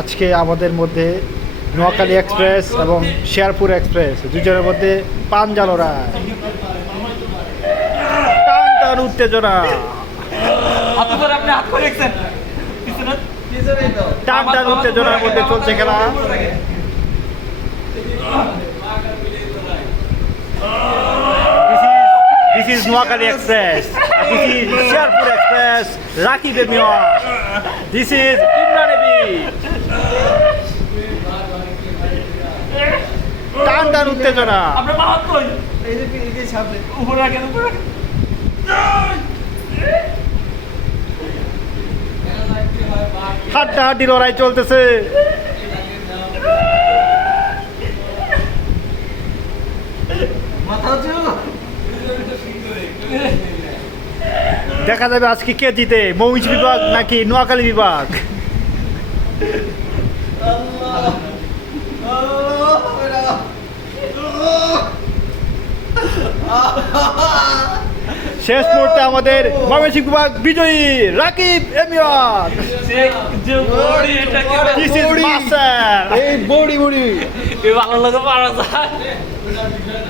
আজকে আমাদের মধ্যে নোয়াখালী এক্সপ্রেস এবং শেরপুর এক্সপ্রেস দুজনের মধ্যে পাঞ্জা লড়াই, টান টান উত্তেজনা, টান টান উত্তেজনার মধ্যে চলছে খেলা। This is Noakhali Express. This is Sherpur Express. Rakib Emion. This is Imran Ebi. টান টান উত্তেজনা। হাড্ডাহাড্ডি লড়াই চলতেছে। দেখা যাবে আজকে কে জিতে, মহিষ বিভাগ নাকি নোয়াখালী বিভাগ। শেষ মুহূর্তে আমাদের ময়মনসিংহ বিভাগ বিজয়ী রাকিব এমিয়ন। This is Master. এই বড়ি বড়ি ভালো লাগে পারা যায়।